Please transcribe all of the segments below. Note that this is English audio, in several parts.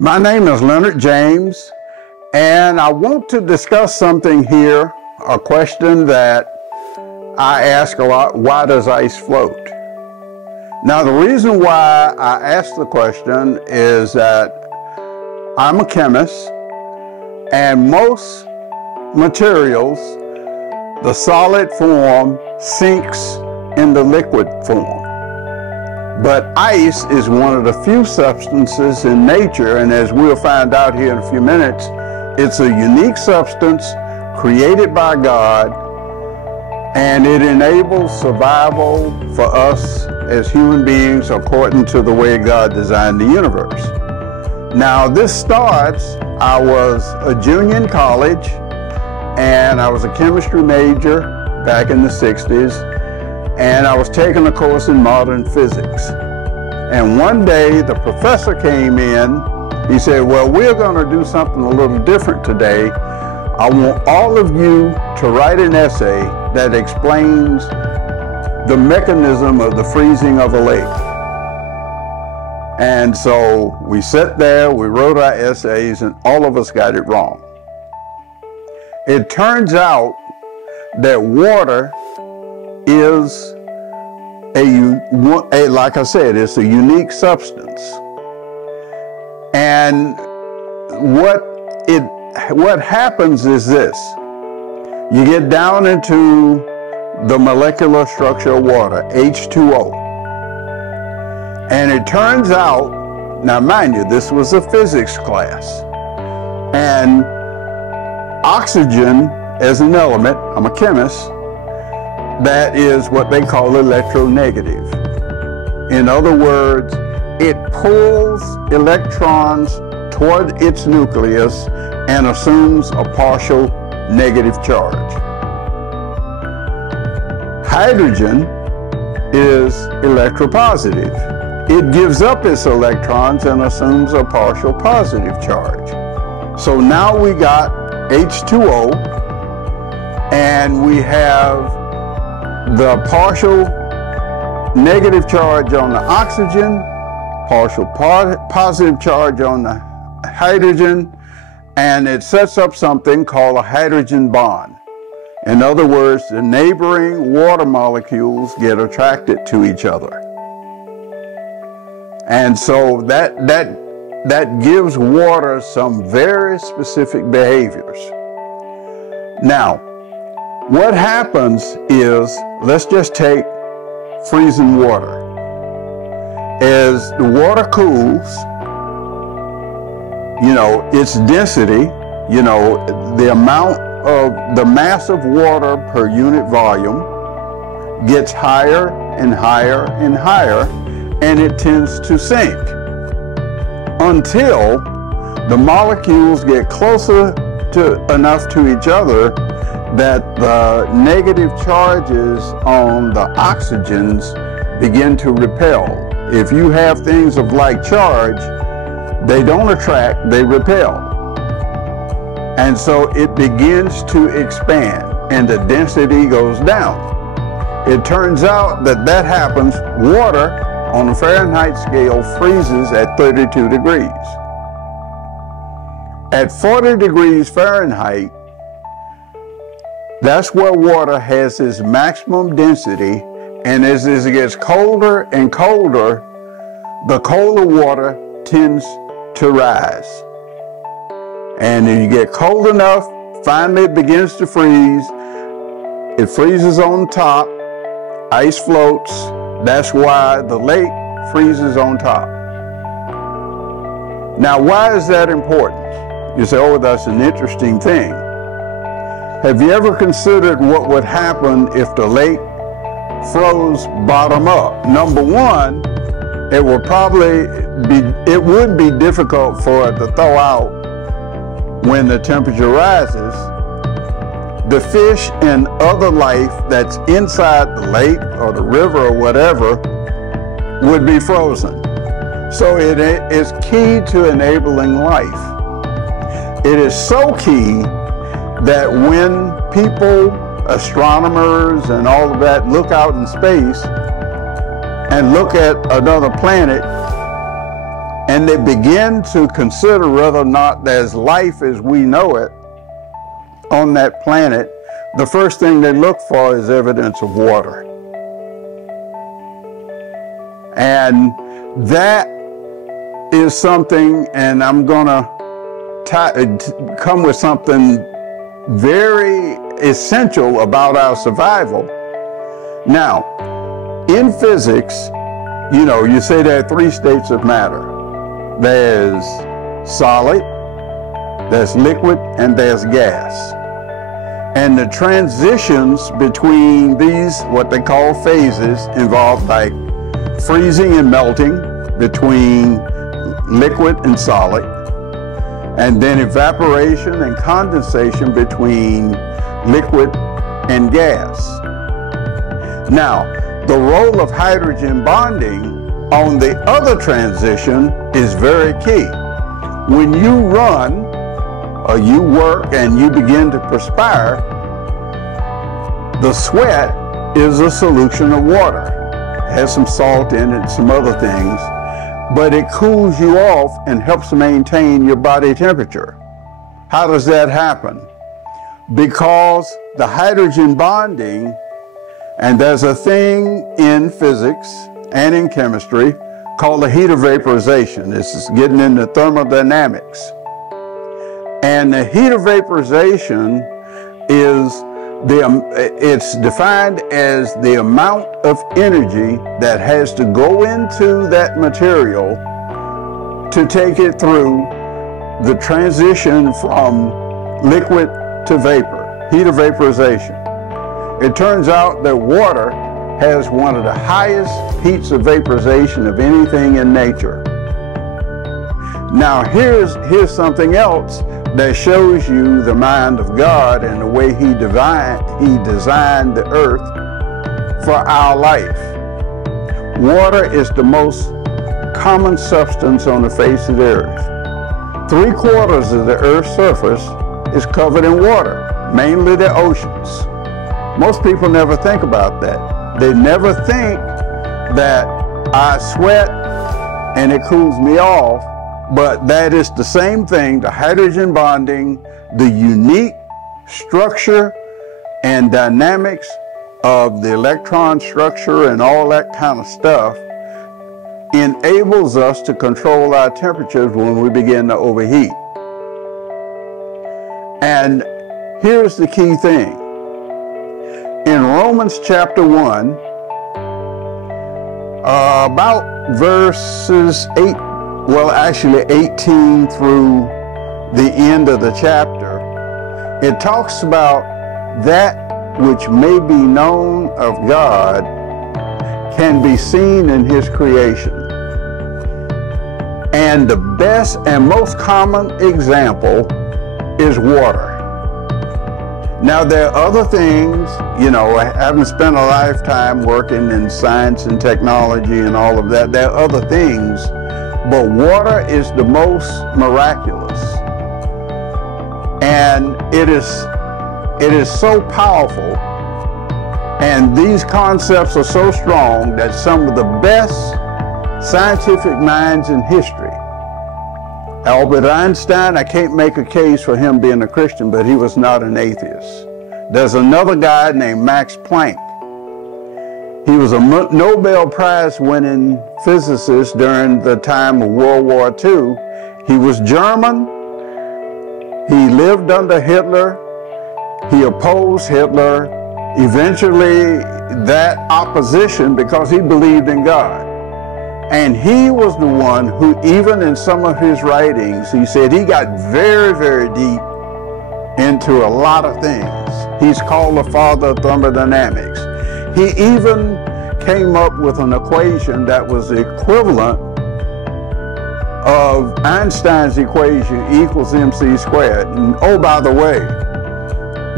My name is Leonard James, and I want to discuss something here, a question that I ask a lot: why does ice float? Now, the reason why I ask the question is that I'm a chemist, and most materials, the solid form sinks in the liquid form. But ice is one of the few substances in nature, and as we'll find out here in a few minutes, it's a unique substance created by God, and it enables survival for us as human beings according to the way God designed the universe. Now, this starts, I was a junior in college, and I was a chemistry major back in the 60s. And I was taking a course in modern physics. And one day the professor came in, he said, well, we're gonna do something a little different today. I want all of you to write an essay that explains the mechanism of the freezing of a lake. And so we sat there, we wrote our essays, and all of us got it wrong. It turns out that water is like I said, it's a unique substance. And what happens is this: you get down into the molecular structure of water, H2O. And it turns out, now mind you, this was a physics class, and oxygen as an element, I'm a chemist, that is what they call electronegative. In other words, it pulls electrons toward its nucleus and assumes a partial negative charge. Hydrogen is electropositive. It gives up its electrons and assumes a partial positive charge. So now we got H2O, and we have the partial negative charge on the oxygen, partial positive charge on the hydrogen, and it sets up something called a hydrogen bond. In other words, the neighboring water molecules get attracted to each other. And so that gives water some very specific behaviors. Now, what happens is, let's just take freezing water. As the water cools, its density, the amount of the mass of water per unit volume gets higher and higher and higher, and it tends to sink until the molecules get closer enough to each other that the negative charges on the oxygens begin to repel. If you have things of like charge, they don't attract, they repel. And so it begins to expand and the density goes down. It turns out that happens, water on a Fahrenheit scale freezes at 32 degrees. At 40 degrees Fahrenheit, that's where water has its maximum density, and as it gets colder and colder, the colder water tends to rise. And if you get cold enough, finally it begins to freeze. It freezes on top, ice floats. That's why the lake freezes on top. Now, why is that important? You say, oh, that's an interesting thing. Have you ever considered what would happen if the lake froze bottom up? Number one, it would be difficult for it to thaw out when the temperature rises. The fish and other life that's inside the lake or the river or whatever would be frozen. So it is key to enabling life. It is so key that when people, astronomers and all of that, look out in space and look at another planet and they begin to consider whether or not there's life as we know it on that planet, the first thing they look for is evidence of water. And that is something, and I'm going to come with something very essential about our survival. Now, in physics, you know, you say there are three states of matter. There's solid, there's liquid, and there's gas. And the transitions between these, what they call phases, involve like freezing and melting between liquid and solid, and then evaporation and condensation between liquid and gas. Now, the role of hydrogen bonding on the other transition is very key. When you run or you work and you begin to perspire, the sweat is a solution of water. It has some salt in it, some other things, but it cools you off and helps maintain your body temperature. How does that happen? Because the hydrogen bonding, and there's a thing in physics and in chemistry called the heat of vaporization. This is getting into thermodynamics. And the heat of vaporization is it's defined as the amount of energy that has to go into that material to take it through the transition from liquid to vapor, heat of vaporization. It turns out that water has one of the highest heats of vaporization of anything in nature. Now here's something else that shows you the mind of God and the way He designed the earth for our life. Water is the most common substance on the face of the earth. 3/4 of the earth's surface is covered in water, mainly the oceans. Most people never think about that. They never think that I sweat and it cools me off, but that is the same thing, the hydrogen bonding, the unique structure and dynamics of the electron structure and all that kind of stuff enables us to control our temperatures when we begin to overheat. And here's the key thing. In Romans chapter 1, about verses 18 through the end of the chapter, it talks about that which may be known of God can be seen in His creation. And the best and most common example is water. Now, there are other things, you know, having spent a lifetime working in science and technology and all of that, there are other things, but water is the most miraculous. And it is so powerful, and these concepts are so strong that some of the best scientific minds in history, Albert Einstein, I can't make a case for him being a Christian, but he was not an atheist. There's another guy named Max Planck. He was a Nobel Prize winning physicist during the time of World War II. He was German. He lived under Hitler. He opposed Hitler. Eventually, that opposition, because he believed in God. And he was the one who, even in some of his writings, he said he got very, very deep into a lot of things. He's called the father of thermodynamics. He even came up with an equation that was the equivalent of Einstein's equation equals mc squared. And oh, by the way,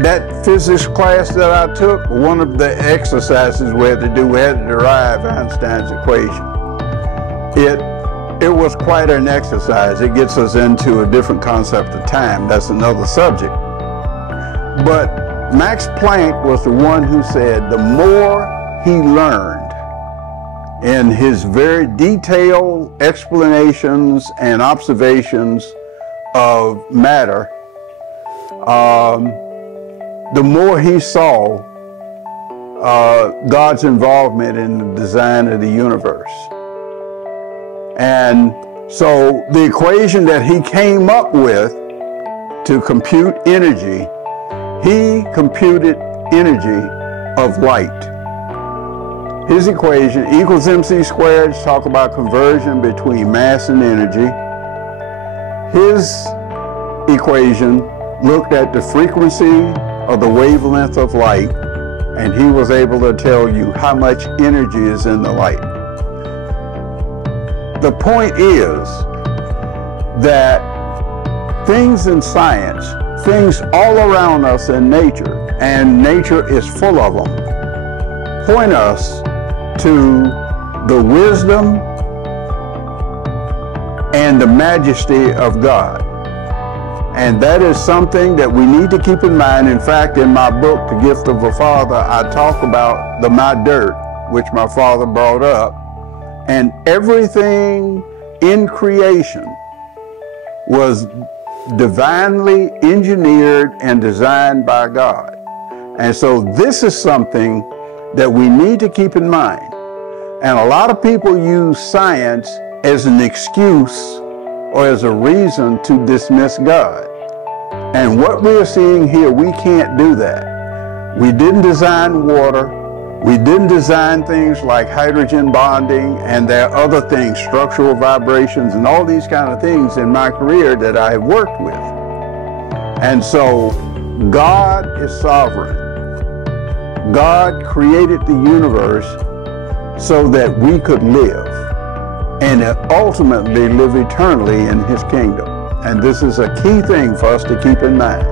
that physics class that I took, one of the exercises we had to derive Einstein's equation. It was quite an exercise. It gets us into a different concept of time. That's another subject. But Max Planck was the one who said the more he learned in his very detailed explanations and observations of matter, the more he saw God's involvement in the design of the universe. And so the equation that he came up with to compute energy, he computed energy of light. His equation, equals mc squared, talk about conversion between mass and energy. His equation looked at the frequency of the wavelength of light, and he was able to tell you how much energy is in the light. The point is that things in science, things all around us in nature, and nature is full of them, point us to the wisdom and the majesty of God. And that is something that we need to keep in mind. In fact, in my book, The Gift of a Father, I talk about the my dirt, which my father brought up. And everything in creation was divinely engineered and designed by God. And so this is something that we need to keep in mind. And a lot of people use science as an excuse or as a reason to dismiss God. And what we're seeing here, we can't do that. We didn't design water. We didn't design things like hydrogen bonding, and there are other things, structural vibrations and all these kind of things in my career that I have worked with. And so God is sovereign. God created the universe so that we could live and ultimately live eternally in his kingdom. And this is a key thing for us to keep in mind.